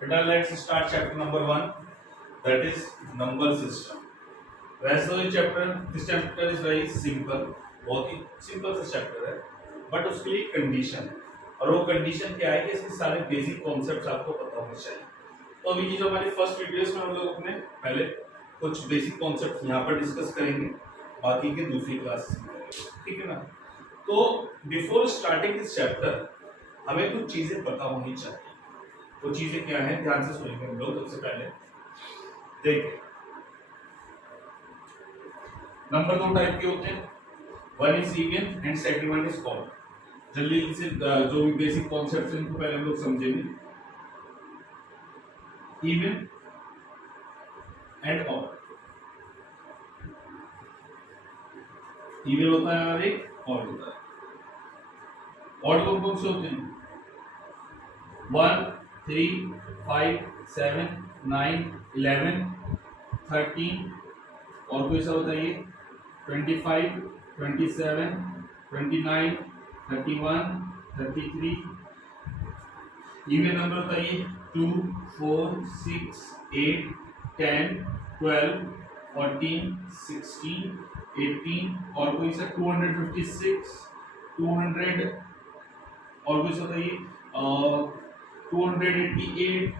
बेटा let's start chapter number 1 that is number system. वैसे तो chapter this chapter is very simple, बहुत ही simple सा चैप्टर है, बट उसके लिए कंडीशन है और वो कंडीशन क्या है कि इसके सारे बेसिक कॉन्सेप्ट्स आपको पता होने चाहिए। तो अभी जो हमारी फर्स्ट वीडियोस में हम लोग अपने पहले कुछ बेसिक कॉन्सेप्ट यहाँ पर डिस्कस करेंगे, बाकी के दूसरी क्लासेस में करेंगे, ठीक है ना। तो बिफोर स्टार्टिंग दिस चैप्टर हमें कुछ चीजें पता होनी चाहिए। वो चीजें क्या है, ध्यान से सुनेंगे हम लोग। सबसे पहले देखिए, नंबर दो टाइप के होते हैं, one is even and second one is odd. जल्दी से जो भी बेसिक कॉन्सेप्ट्स हैं इनको पहले हम लोग समझेंगे। इवन एंड ऑड, इवन होता है और एक ऑड होता है। ऑड कौन से होते हैं? 1 3 5 7 9 11 13 और कोई सा बताइए, 25 27 29 31 33। इवन नंबर बताइए 2 4 6 8 10 12 14 16 18 और कोई सा 256 200 और कोई सा बताइए 288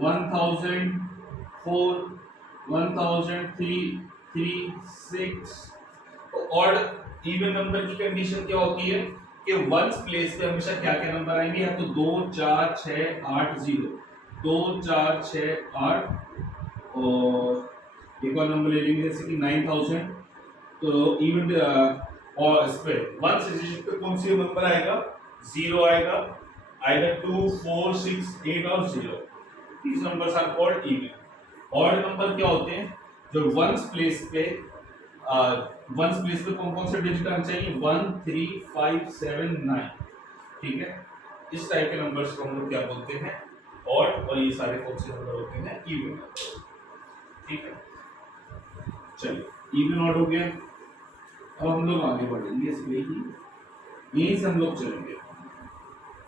1000 4 1003 तो ऑड इवन नंबर की कंडीशन क्या होती है कि वंस प्लेस पे हमेशा क्या क्या नंबर आएंगे, या तो 2 4 6 8 0, 2 4 6 8 और एक और नंबर ले लेंगे जैसे कि 9000। तो इवन और इस पे वंस डिजिट पे कौन सी नंबर आएगा? 0 आएगा, आएगा 2 4 6 8 और 0। these numbers are called even। Odd number क्या होते हैं? जो वंस प्लेस पे कौन कौन से डिजिट आने चाहिए? 1 3 5 7 9, ठीक है। इस टाइप के नंबर्स को हम लोग क्या बोलते हैं? ऑड। और ये सारे कौन से नंबर होते हैं? इवन, ठीक है। चलिए, इवन ऑड हो गया। अब हम लोग आगे बढ़ेंगे, इसमें ही यहीं से हम लोग चलेंगे,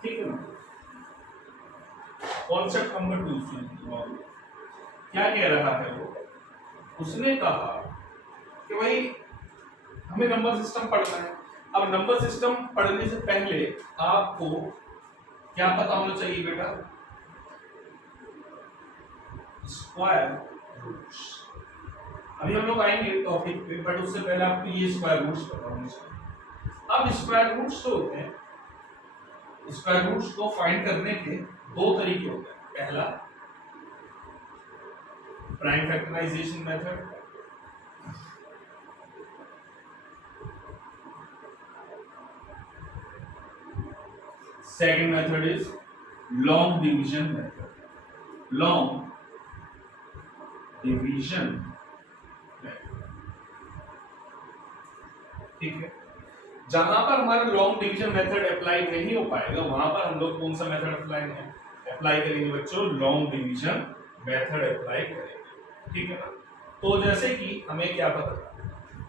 ठीक है ना। कॉन्सेप्ट नंबर 2 क्या कह रहा है वो? उसने कहा कि भाई हमें नंबर सिस्टम पढ़ना है। अब नंबर सिस्टम पढ़ने से पहले आपको क्या पता होना चाहिए बेटा? Square roots. अभी हम लोग आएंगे टॉपिक पे, बट उससे पहले आपको ये स्क्वायर रूट्स पता होने चाहिए। अब स्क्वायर रूट्स जो होते हैं, स्क्वायर रूट्स को फाइंड करने के दो तरीके होते हैं। पहला prime factorization method, second method is long division method. Long division method, ठीक है। जहां पर हमारा लॉन्ग डिवीजन मेथड अप्लाई नहीं हो पाएगा, वहां पर हम लोग कौन सा मेथड अप्लाई करेंगे बच्चों? लॉन्ग डिवीजन मेथड अप्लाई करेंगे, ठीक है ना। तो जैसे कि हमें क्या पता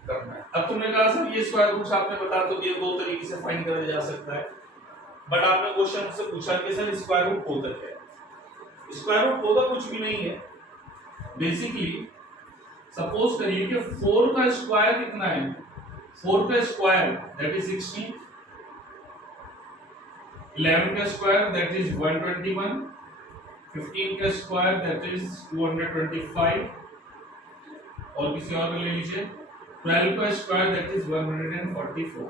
करना है, अब तुमने कहा सर ये स्क्वायर रूट्स आपने बता तो दिए, दो तरीके से फाइंड करा जा सकता है, बट आपने क्वेश्चन से पूछा कि सर स्क्वायर रूट होता क्या है? स्क्वायर रूट होता कुछ भी नहीं है। बेसिकली सपोज करिए कि 4 का स्क्वायर कितना है? 4 का स्क्वायर दैट इज 16, 11 का स्क्वायर दैट इज 121, 15 का स्क्वायर दैट इज 225 और किसी और का ले लीजिए, 12 का स्क्वायर दैट इज 144,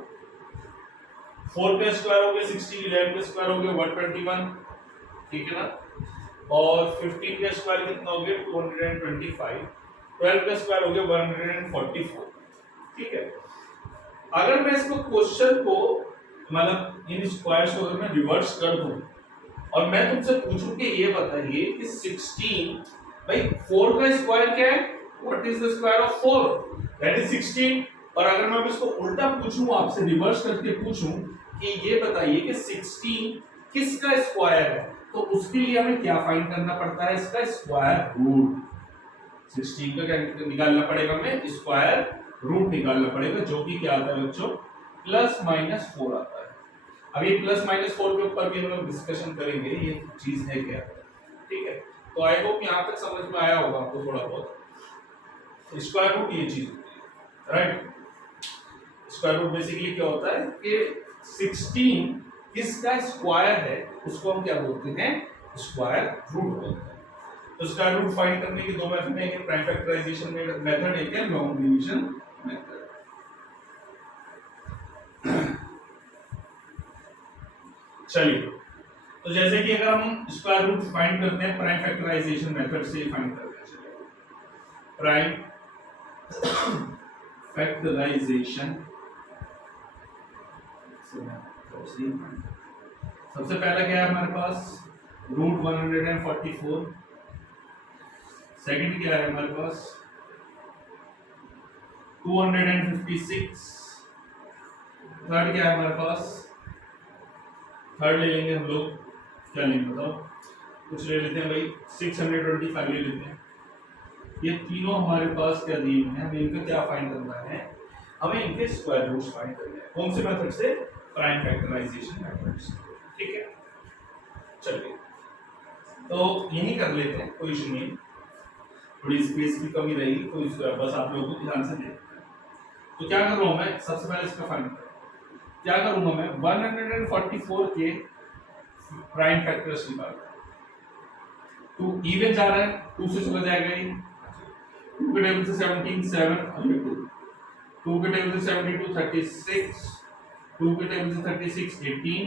4 का स्क्वायर हो गया 16, 11 का स्क्वायर हो गया 121, ठीक है ना। और 15 का स्क्वायर कितना हो गया? 225, 12 का स्क्वायर हो गया 144, ठीक है। अगर मैं इसको क्वेश्चन को मतलब इन स्क्वायर्स को अगर मैं रिवर्स कर दूं और मैं तुमसे पूछूं कि ये बताइए कि 16 भाई 4 का स्क्वायर क्या है? What is the square of 4? That is 16। और अगर मैं इसको उल्टा पूछूं, आपसे रिवर्स करके पूछूं कि ये बताइए कि 16 किसका स्क्वायर है, तो उसके लिए हमें क्या फाइंड करना पड़ता है? इसका स्क्वायर रूट। 16 का क्या निकालना पड़ेगा? हमें स्क्वायर रूट निकालना पड़ेगा, जो कि क्या आता है बच्चों? +-4 आता है। अब ये +-4 के ऊपर भी हम लोग डिस्कशन करेंगे, ये चीज है क्या। ठीक है, तो आई होप यहाँ तक समझ में आया होगा आपको थोड़ा बहुत। स्क्वायर रूट ये चीज होती है, राइट। स्क्वायर रूट बेसिकली क्या होता है कि 16 किसका स्क्वायर है उसको हम क्या बोलते हैं, स्क्वायर रूट बोलते हैं। तो स्क्वायर रूट फाइंड करने के दो मेथड हैं, एक प्राइम फैक्टराइजेशन मेथड, एक है लॉन्ग डिवीजन मेथड। चलिए, तो जैसे कि अगर हम स्क्वायर रूट फाइंड करते हैं प्राइम फैक्टराइजेशन मेथड से फाइंड करते हैं, प्राइम फैक्टराइजेशन सबसे पहला क्या है हमारे पास, रूट 144, सेकंड क्या है हमारे पास 256, थर्ड क्या है हमारे पास, थर्ड ले लेंगे हम लोग, क्या लेंगे बताओ, कुछ ले लेते हैं भाई 625 ले लेते हैं। ये तीनों हमारे पास क्या दिए हुए हैं, हमें इनका क्या फाइंड करना है, हमें इनके स्क्वायर रूट्स फाइंड करने हैं। कौन से मेथड से, प्राइम फैक्टराइजेशन मेथड से, ठीक है। चलिए, तो यही कर लेते हैं, कोई इशू नहीं, थोड़ी स्पेस की कमी रहेगी तो बस आप लोगों को ध्यान से देखना है। तो क्या कर रहा हूं मैं, सबसे पहले इसका फाइंड क्या करूंगा मैं, 144 के प्राइम फैक्टर्स निकालूंगा। 2 इवन जा रहा है, 2 से चला जाएगा ये, 2 के टेबल से 17 7 और ये 2, 2 के टेबल से 72 36, 2 के टेबल से 36 18,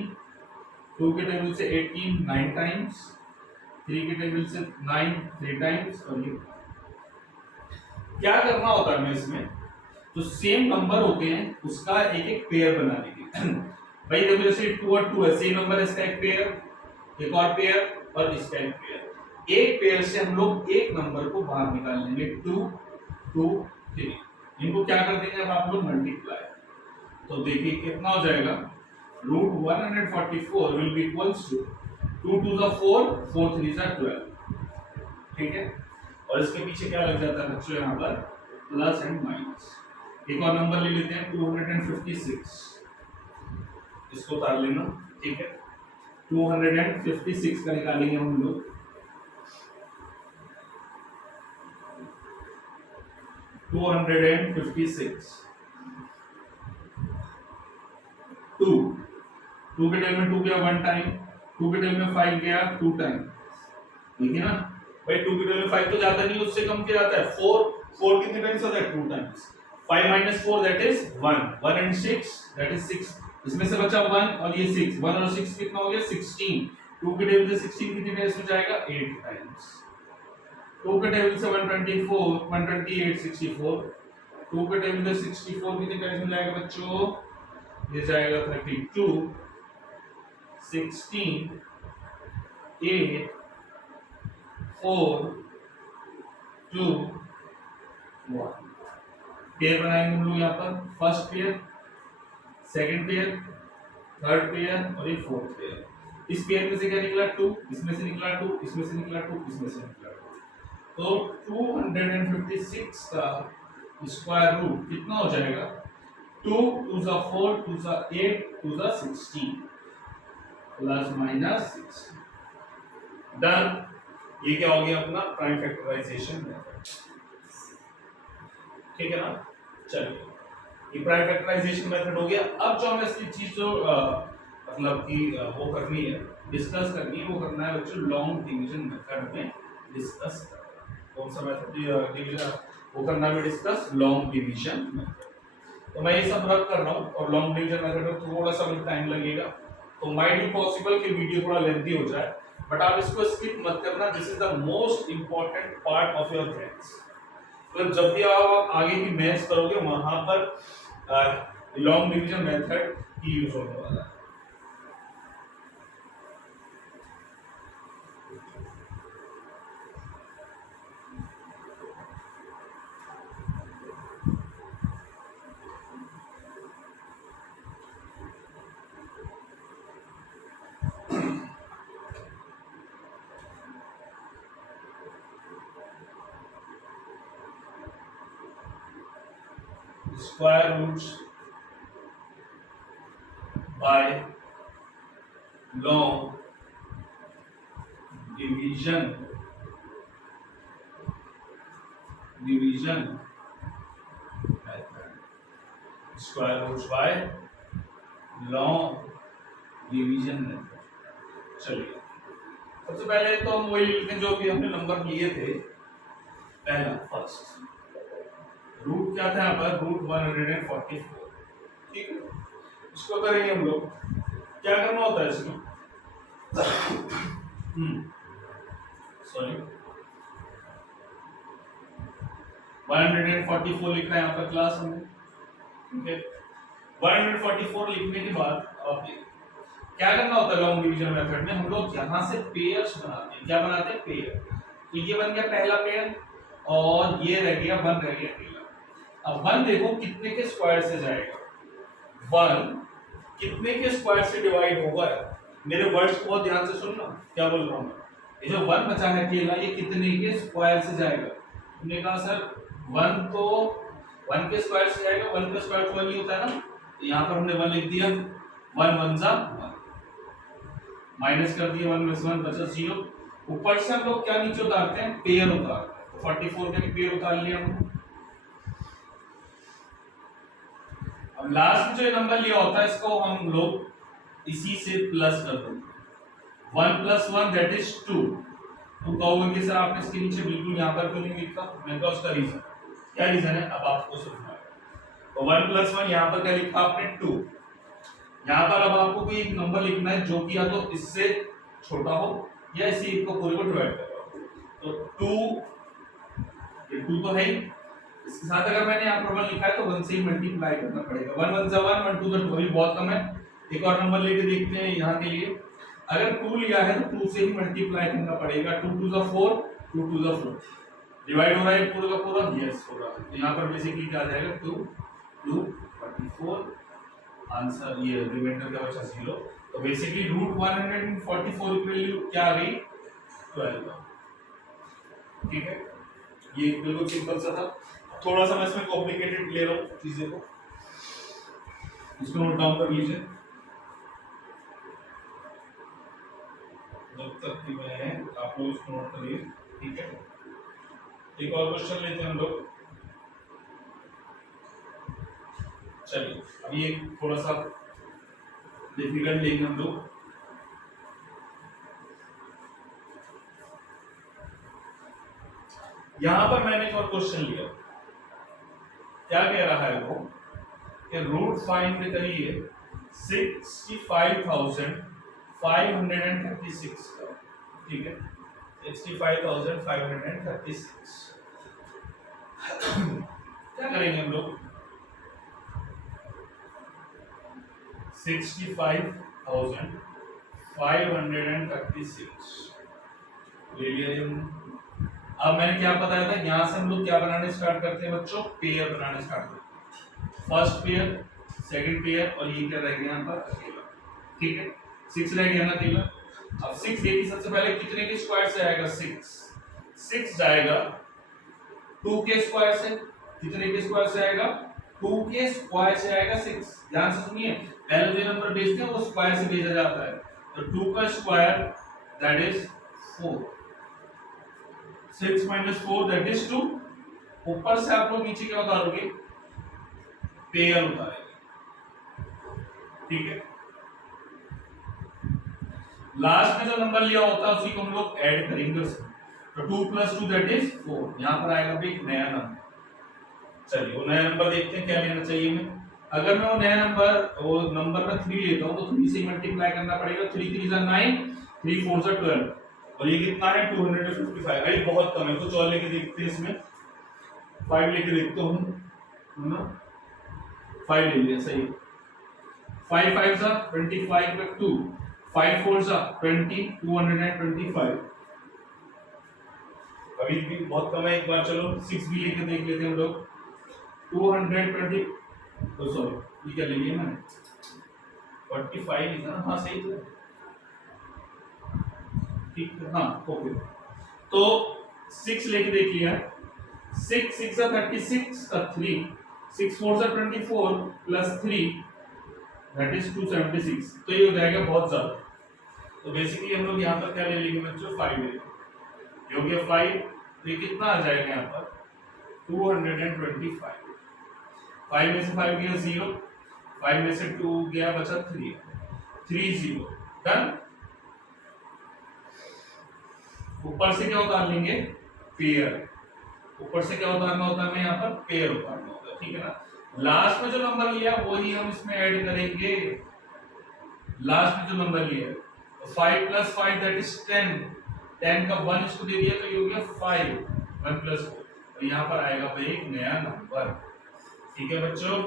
2 के टेबल से 18 9 टाइम्स, 3 के टेबल से 9 3 टाइम्स, और ये क्या करना होता है हमें इसमें, जो सेम नंबर होते हैं उसका एक एक पेयर बना लेंगे। भाई देखो जैसे 2 और 2 है, सेम नंबर है, इसका एक पेयर, एक और पेयर और इसका एक पेयर। एक पेयर से हम लोग एक नंबर को बाहर निकाल लेंगे, 2 2 3, इनको क्या कर देंगे अब आप लोग मल्टीप्लाई। तो देखिए कितना हो जाएगा, root 144 will be equals to 2 2 जा 4 4 3 जा 12, ठीक है। और इसके पीछे क्या लग जाता है बच्चों, यहाँ पर प्लस एंड माइनस। एक और नंबर ले लेते हैं 256, इसको उतार लेना, ठीक है। 256 का निकालेंगे हम लोग, टू के टेबल में 2 गया 1 टाइम, 2 के टेबल में 5 गया 2 टाइम, ठीक है ना भाई। 2 के टेबल में 5 तो ज्यादा नहीं, उससे कम क्या जाता है 4, 4 कितने टाइम्स होता है 2 times, 5 minus 4 that is 1, 1 and 6 that is 6, इसमें से बचा 1 और ये 6, 1 और 6 कितना हो गया 16, 2 के टेबल से 16 कितने टाइम्स में जाएगा 8 टाइम्स, 2 के टेबल से 124 128 64, 2 के टेबल से 64 कितने टाइम्स में जाएगा बच्चों, ये जाएगा 32 16 8 4 2 1। पेयर बनाएंगे हम लोग यहाँ पर, first pair, second pair, third pair और ये फोर्थ पेयर। इस पेयर में से क्या निकला 2, इसमें से निकला 2, इसमें से निकला 2, इसमें से निकला 2। तो 256 का स्क्वायर रूट कितना हो जाएगा, 2 2 जा 4 2 जा 8 2 जा 16 प्लस माइनस 6। डन, ये क्या हो गया अपना प्राइम फैक्टराइजेशन मेथड, ठीक है ना। चलिए, ये प्राइम फैक्टराइजेशन मेथड हो गया। अब जो हमें असली चीज जो मतलब कि वो करनी है, डिस्कस करनी है, वो करना है बच्चों लॉन्ग डिवीजन मेथड में डिस्कस करना। कौन सा मेथड डिवीजन वो करना है डिस्कस, लॉन्ग डिवीजन मेथड। तो मैं ये सब रख कर रहा हूँ और लॉन्ग डिवीजन मेथड में थोड़ा सा मुझे टाइम लगेगा, तो माइट बी पॉसिबल कि वीडियो थोड़ा लेंथी हो जाए, बट आप इसको स्किप मत करना, this is the most important part of your maths. तो जब भी आप आगे की मैथ्स करोगे वहां पर लॉन्ग डिवीजन मेथड ही यूज होने वाला है। Square roots by long division division method, square roots by long division method. चलिए सबसे पहले तो हम वही लिखते हैं जो भी हमने नंबर लिए थे। पहला फर्स्ट रूट क्या था यहाँ पर, रूट 144, ठीक है। इसको करेंगे हम लोग, क्या करना होता है इसमें, सॉरी 144 लिखा है यहाँ पर क्लास में, ठीक है। 144 लिखने के बाद अब क्या करना होता है लॉन्ग डिवीजन मेथड में, हम लोग यहाँ से पेयर्स बनाते हैं। क्या बनाते हैं, पेयर। तो ये बन गया पहला पेयर और ये रह गया 1 रह गया अकेला। अब 1 देखो कितने के स्क्वायर से जाएगा, 1 कितने के स्क्वायर से डिवाइड होगा। मेरे वर्ड्स को बहुत ध्यान से सुनना, क्या बोल रहा हूँ। ये जो 1 बचा है अकेला, ये कितने के स्क्वायर से जाएगा। हमने कहा सर 1 तो 1 के स्क्वायर से जाएगा, 1 का स्क्वायर तो 1 ही होता है ना। यहाँ पर हमने 1 लिख दिया, 1 1 जा 1, माइनस कर दिया 1 में से 1 बचा 0। ऊपर से हम लोग क्या नीचे उतारते हैं, पेयर उतारते हैं। 44 का भी पेयर उतार लिया हमने। अब लास्ट में जो ये नंबर लिया होता है, इसको हम लोग इसी से प्लस कर देंगे। 1 + 1 दैट इज 2। तो कहोगे कि सर आपने इसके नीचे बिल्कुल यहाँ पर क्यों नहीं लिखा। मैंने कहा उसका रीजन, क्या रीजन है अब आपको सुनना है। तो 1 + 1 यहाँ पर क्या लिखा आपने 2। यहाँ पर अब आपको कोई एक नंबर लिखना है जो कि या तो इससे छोटा हो या इसी एक को पूरे को डिवाइड कर रहा हो। तो 2, ये 2 तो है ही, इसके साथ अगर मैंने यहाँ पर 1 लिखा है तो 1 से ही मल्टीप्लाई करना पड़ेगा। 1 1 जा 1, 1 2 जा 2, अभी बहुत कम है। एक और नंबर लेके देखते हैं यहाँ के लिए। अगर 2 लिया है तो 2 से ही मल्टीप्लाई करना पड़ेगा। 2 2 जा 4, 2 2 जा 4, डिवाइड हो रहा है पूरा का पूरा, यस हो रहा है। तो यहाँ पर बेसिकली क्या आ जाएगा, 2 2 44, आंसर ये रिमाइंडर का बचा 0। तो बेसिकली रूट 144 की वैल्यू क्या आ गई, 12। ठीक है, ये बिल्कुल सिंपल सा था। थोड़ा सा मैं इसमें कॉम्प्लिकेटेड ले रहा हूँ चीजें को, इसको नोट डाउन कर लीजिए जब तक कि मैं आप लोग इसको नोट करिए, ठीक है। एक और क्वेश्चन लेते हैं हम लोग। चलिए अब ये थोड़ा सा डिफिकल्ट लेंगे हम लोग। यहां पर मैंने एक और क्वेश्चन लिया, क्या कह रहा है वो कि रूट फाइंड करिए 65,536 का, ठीक है। 65,536 क्या करेंगे हम लोग, 65,536 ले लिया हमने। अब मैंने क्या बताया था, यहां से हम लोग क्या बनाने स्टार्ट करते हैं बच्चों, पेयर बनाने स्टार्ट करते हैं। फर्स्ट पेयर, सेकंड पेयर, और ये क्या रह गया यहाँ पर अकेला, ठीक है। 6 रह गया ना अकेला। अब 6 देखिए सबसे पहले कितने के स्क्वायर से आएगा, 6 जाएगा 2 के स्क्वायर से। कितने के स्क्वायर से आएगा, 2 के स्क्वायर से आएगा 6। ध्यान से सुनिए, पहले जो नंबर भेजते हैं वो स्क्वायर से भेजा जाता है। तो 2 का square that is 4, 6 - 4 that is 2। ऊपर से आप लोग नीचे क्या उतारोगे, पेयर उतारेंगे, ठीक है। लास्ट में जो नंबर लिया होता है उसी को हम लोग ऐड करेंगे उसमें। तो 2 + 2 दैट इज 4। यहां पर आएगा भी एक नया नंबर। चलिए वो नया नंबर देखते हैं क्या लेना चाहिए हमें। अगर मैं वो नया नंबर, वो नंबर में 3 लेता हूं तो 3 से मल्टीप्लाई करना पड़ेगा। 3 3 जा 9, 3 4 जा 12, और ये कितना है 255। अरे बहुत कम है, कुछ और लेके देखते हैं इसमें। 5 लेके देखता हूं ना, 5 ले लिया, सही। 5 5 जा 25 पे 2, 5 4 जा 20, 225। अभी भी बहुत कम है, एक बार चलो 6 भी लेके देख लेते हैं हम लोग। 220, तो सॉरी ये क्या ले लिया मैंने, 45 लिखा ना, हाँ सही था, ठीक है, हाँ ओके। तो 6 लेके देख लिया, 6 6 जा 36 का 3, 6 4 जा 24 + 3 दैट इज 276। तो ये हो जाएगा बहुत ज्यादा। तो बेसिकली हम लोग यहाँ पर क्या ले लेंगे बच्चों 5 ले लेंगे, ये हो गया 5। तो ये कितना आ जाएगा यहाँ पर 225। 5 में से 5 गया 0, 5 में से 2 गया बचा 3, 30 डन। ऊपर से क्या उतार लेंगे पेयर, ऊपर से क्या उतारना होता है हमें यहाँ पर पेयर उतारना होता है, ठीक है ना। लास्ट में जो नंबर लिया वही हम इसमें ऐड करेंगे, लास्ट में जो नंबर लिया 5 + 5 दैट इज 10, 10 का 1 इसको दे दिया तो ये हो गया 5, 1 + 4, तो यहाँ पर आएगा भाई एक नया नंबर, ठीक है बच्चों।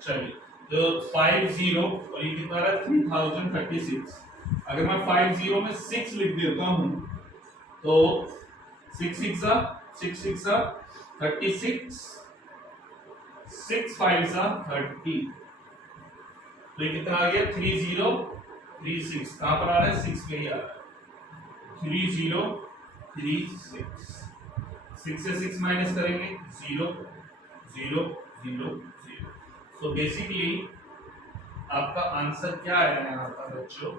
चलिए तो 50 और ये कितना रहा 3036। अगर मैं 50 में 6 लिख देता हूँ तो 6 6 36, 6 5 30, तो ये कितना आ गया 3036। कहां पर आ रहा है 6 में ही आ रहा है 3036। 6 से 6 माइनस करेंगे 0 0 0 0। सो बेसिकली आपका आंसर क्या आया है यहाँ पर बच्चों,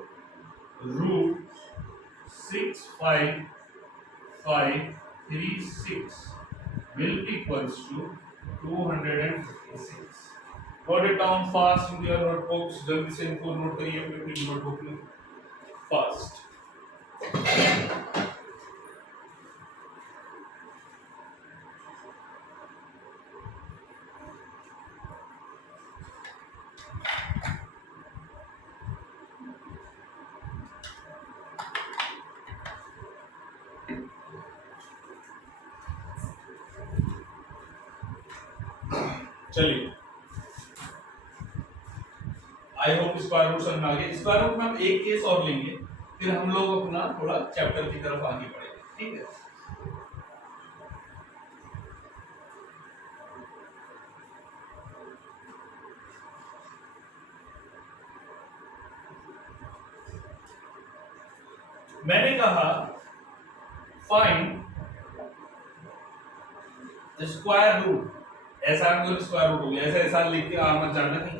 √6536 will equals to 256। Write it down fast in your notebooks, जल्दी से इनको नोट करिए अपनी नोटबुक में फास्ट। चलिए आई होप स्क्वायर रूट समझ में आ गया। स्क्वायर रूट में हम एक केस और लेंगे, फिर हम लोग अपना थोड़ा चैप्टर की तरफ आगे बढ़ेंगे, ठीक है। मैंने कहा फाइंड स्क्वायर रूट, ऐसा मतलब स्क्वायर रूट हो गया, ऐसा ऐसा लिख के मत जाना नहीं।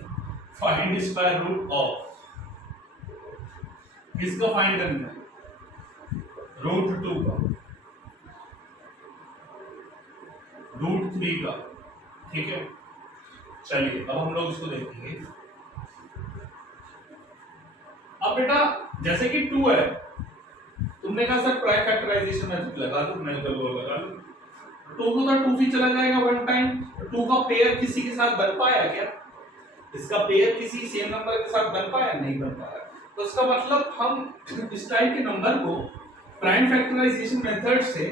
फाइंड स्क्वायर रूट ऑफ, किसको फाइंड करना है √2 का, √3 का, ठीक है। चलिए अब हम लोग इसको देखेंगे। अब बेटा जैसे कि 2 है, तुमने कहा सर प्राइम फैक्टराइजेशन मेथड लगा दो, मैं लगा लो, 2 को तो 2 से चला जाएगा वन टाइम। 2 का पेयर किसी के साथ बन पाया क्या, इसका पेयर किसी सेम नंबर के साथ बन पाया, नहीं बन पाया। तो इसका मतलब हम इस टाइप के नंबर को प्राइम फैक्टराइजेशन मेथड से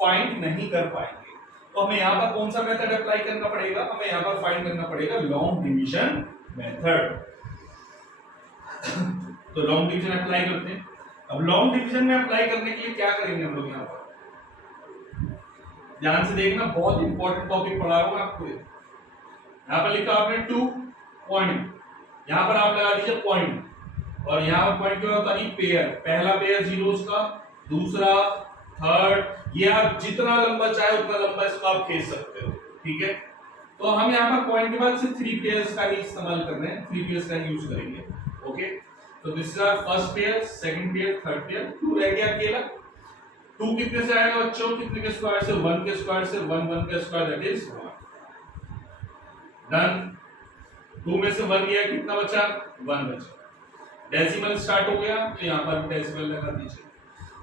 फाइंड नहीं कर पाएंगे। तो हमें यहाँ पर कौन सा मेथड अप्लाई करना पड़ेगा, हमें यहाँ पर फाइंड करना पड़ेगा लॉन्ग डिवीजन मेथड। तो लॉन्ग डिवीजन अप्लाई करते हैं। अब लॉन्ग डिवीजन में अप्लाई करने के लिए क्या करेंगे हम लोग, यहाँ पर ध्यान से देखना, बहुत इंपॉर्टेंट टॉपिक पढ़ा रहा हूं आपको। यहाँ पर लिखा आपने 2 पॉइंट, यहाँ पर आप लगा दीजिए पॉइंट, और यहाँ पर पॉइंट क्या होता है पेयर, पहला पेयर जीरोस का, दूसरा थर्ड, ये आप जितना लंबा चाहे उतना लंबा इसको आप खींच सकते हो, ठीक है। तो हम यहाँ पर पॉइंट के बाद से 3 पेयर्स का ही इस्तेमाल कर रहे हैं, 3 पेयर्स का ही यूज करेंगे, ओके। तो this is our first pair, second pair, third pair. 2 रह गया अकेला। 2 कितने से आएगा बच्चों, कितने के स्क्वायर से, 1 के स्क्वायर से, 1 1 के स्क्वायर दैट इज 1, डन। 2 में से 1 गया, कितना बचा 1 बचा। डेसिमल स्टार्ट हो गया तो यहाँ पर डेसिमल लगा दीजिए।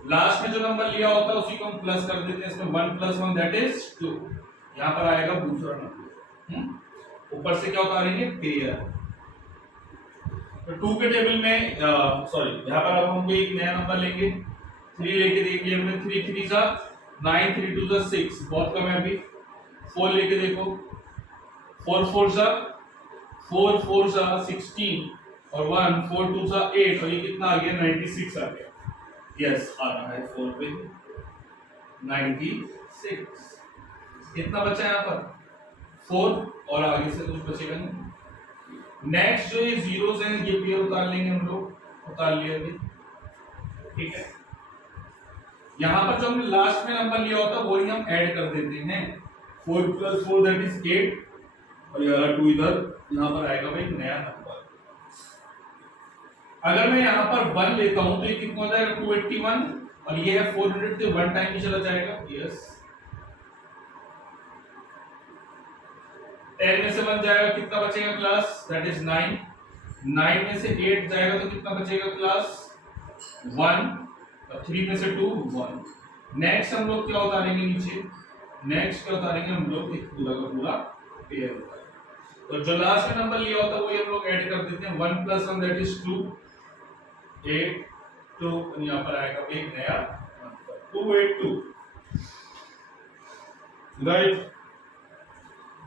लास्ट में जो नंबर लिया होता है उसी को हम प्लस कर देते हैं, इसमें 1 + 1 दैट इज 2, यहाँ पर आएगा दूसरा नंबर। ऊपर से क्या उतारेंगे पेयर। तो 2 के टेबल में सॉरी यहाँ पर अब हम एक नया नंबर लेंगे, 3 लेके देख लिया हमने, 3 3 जा 9, 3 2 जा 6, बहुत कम है अभी। 4 लेके देखो, 4 4 जा 4 4 जा 16, और 1 4 2 जा 8, और ये कितना आ गया 96 आ गया। यस आ रहा है 4 पे 96। कितना बचा यहाँ पर 4, और आगे से कुछ बचेगा नहीं। नेक्स्ट जो ये जीरोस हैं ये पेयर उतार लेंगे हम लोग, उतार लिया अभी, ठीक है। यहाँ पर जो हमने लास्ट में नंबर लिया होता है वही हम ऐड कर देते हैं, 4 + 4 दैट इज 8, और ये वाला 2 इधर, यहाँ पर आएगा भाई नया नंबर। अगर मैं यहाँ पर 1 लेता हूं तो ये कितना हो जाएगा 281 और ये है 400 तो 1 टाइम ही चला जाएगा। यस 10 में से 1 जाएगा कितना बचेगा क्लास, दैट इज 9। 9 में से 8 जाएगा तो कितना बचेगा क्लास 1 और 3 में से 2 1। नेक्स्ट हम लोग क्या उतारेंगे नीचे, नेक्स्ट क्या उतारेंगे हम लोग एक पूरा का पूरा पेयर उतारेंगे। तो जो लास्ट में नंबर लिया होता है वही हम लोग ऐड कर देते हैं 1 + 1 दैट इज 2 8 2 यहाँ पर आएगा एक नया 282 राइट।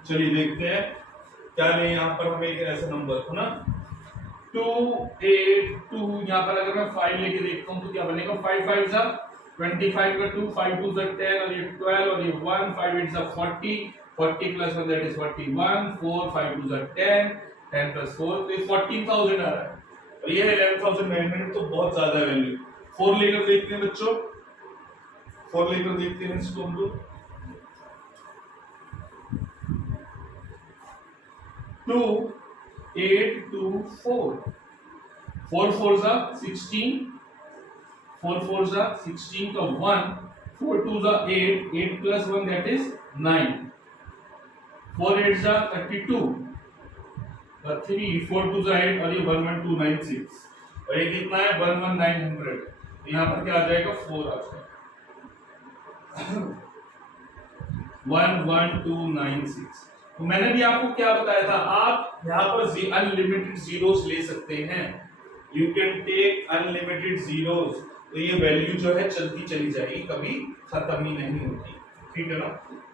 चलिए देखते हैं क्या नहीं यहाँ पर हमें एक ऐसा नंबर हो ना 282। यहाँ पर अगर मैं 5 लेके देखता हूँ तो क्या बनेगा 5 5 जा 25 का 2 5 2 जा 10 और ये 12 और ये 1 5 8 जा 40 40 + 1 दैट इज 41 4 5 2 जा 10 10 + 4 तो ये 14,000 आ रहा है और ये 11,900 तो बहुत ज्यादा वैल्यू। 4 लेकर देखते हैं बच्चों, 4 लेकर देखते हैं इसको हम लोग 2 8 2 4 4 4 जा 16 4 4 जा 16 का 1 4 2 जा 8 8 + 1 दैट इज 9 4 8 जा 32 और 3 4 2 जा 8 और ये 11296 और ये कितना है 11900। तो यहाँ पर क्या आ जाएगा 4 आ जाएगा 11296। तो मैंने भी आपको क्या बताया था, आप यहाँ पर अनलिमिटेड जीरोस ले सकते हैं, you can take unlimited zeros. तो ये वैल्यू जो है चलती चली जाएगी, कभी खत्म ही नहीं होगी, ठीक है ना।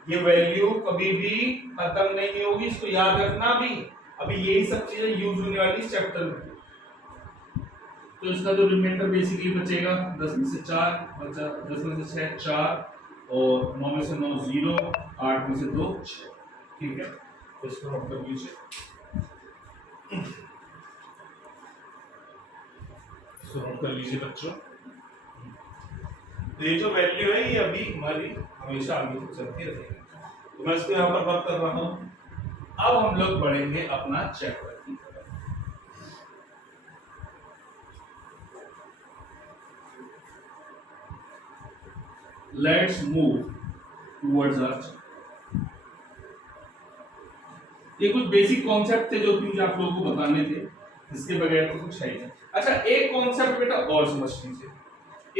ये वैल्यू कभी भी खत्म नहीं होगी, इसको याद रखना भी। अभी यही सब चीजें यूज होने वाली इस चैप्टर में। तो इसका जो रिमाइंडर बेसिकली बचेगा 10 में से 4 बचा, 10 में से 6 4 और 9 में से 9 0 8 में से 2 6, ठीक है। तो इसको नोट कर लीजिए, इसको नोट कर लीजिए बच्चों। तो ये जो वैल्यू है ये अभी हमारी हमेशा आगे तक चलती रहेगी। तो मैं इसको यहाँ पर बात कर रहा हूँ। अब हम लोग बढ़ेंगे अपना चैप्टर की तरफ। Let's move towards our. ये कुछ बेसिक कॉन्सेप्ट थे जो मुझे आप लोगों को बताने थे, इसके बगैर तो कुछ है ही नहीं। अच्छा एक कॉन्सेप्ट बेटा और समझ लीजिए,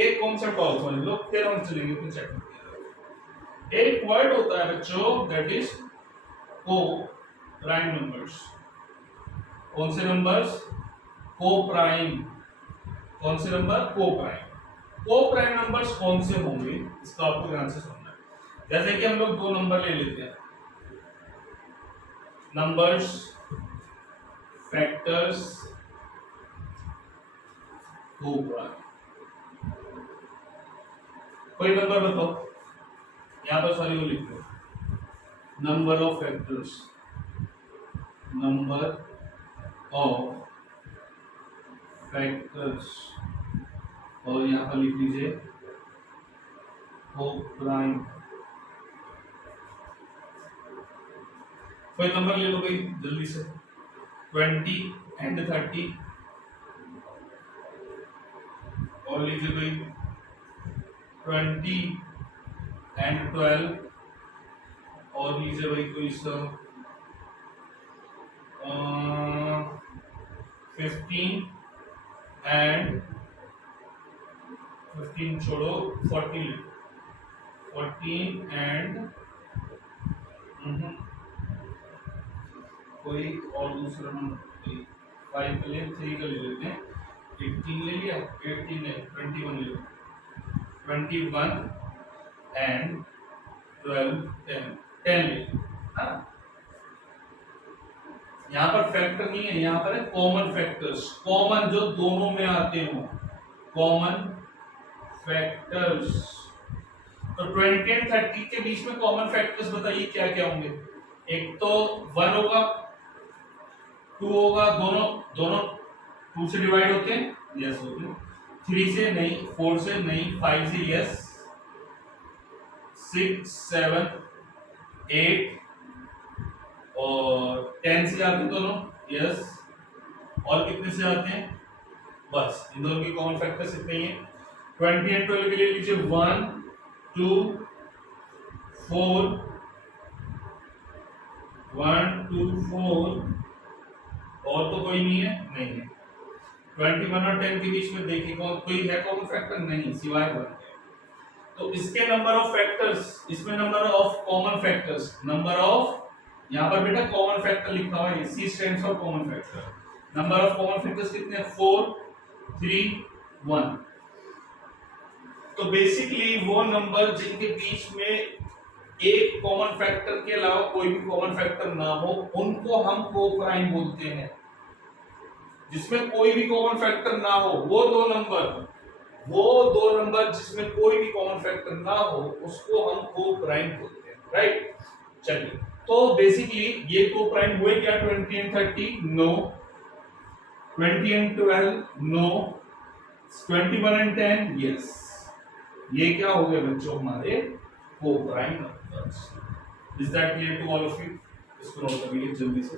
एक कॉन्सेप्ट और समझ लो, फिर हम चलेंगे अपने चैप्टर की तरफ। एक वर्ड होता है बच्चों दैट इज को प्राइम नंबर्स। कौन से नंबर्स? को प्राइम। कौन से नंबर? को प्राइम। को प्राइम नंबर्स कौन से होंगे इसका आपको ध्यान से सुनना है। जैसे कि हम लोग दो नंबर ले लेते हैं, नंबर्स फैक्टर्स को प्राइम। कोई नंबर बताओ, यहां पर सारी वो लिख दो, number of factors, number of factors और यहां पर लिख लीजिए को प्राइम। कोई नंबर ले लो भाई जल्दी से, 20 एंड 30 और लीजिए भाई 20 एंड 12 और लीजिए भाई कोई सा 15 एंड 15 छोड़ो 14 एंड कोई और दूसरा नंबर 5 का ले 3 का ले लेते हैं, 18 ले लिया, 18 ले 21 ले लो, 21 एंड 12 10 ले लो। हाँ यहाँ पर फैक्टर नहीं है, यहाँ पर है कॉमन फैक्टर्स, कॉमन जो दोनों में आते हो, कॉमन फैक्टर्स। तो 20 एंड 30 के बीच में कॉमन फैक्टर्स बताइए क्या क्या होंगे। एक तो 1 होगा, 2 होगा, दोनों दोनों 2 से डिवाइड होते हैं, यस होते हैं, 3 से नहीं, 4 से नहीं, 5 से यस, 6 7 8 और 10 से आते हैं दोनों, यस। और कितने से आते हैं बस इन दोनों के कॉमन फैक्टर्स इतने ही हैं। 20 एंड 12 के लिए लीजिए 1 2 4 1 2 4 और तो कोई नहीं है, नहीं है। 21 और 10 के बीच में देखिए कोई है कॉमन फैक्टर, नहीं सिवाय 1 के। तो इसके नंबर ऑफ फैक्टर्स, इसमें number of common factors, number of, यहां पर बेटा कॉमन फैक्टर लिखा हुआ है, C stands for common factor. Number of common factors कितने हैं? 4 3 1। तो बेसिकली वो नंबर जिनके बीच में एक कॉमन फैक्टर के अलावा कोई भी कॉमन फैक्टर ना हो उनको हम कोप्राइम बोलते हैं। जिसमें कोई भी कॉमन फैक्टर ना हो वो दो नंबर जिसमें कोई भी कॉमन फैक्टर ना हो उसको हम कोप्राइम बोलते हैं, राइट। चलिए, तो बेसिकली ये कोप्राइम हुए क्या? 20 and 30 no, 20 and 12 no, 21 and 10 yes. ये क्या हो गए बच्चों हमारे coprime numbers. Is that clear to all of you? इसको नोट कर लीजिए जल्दी से।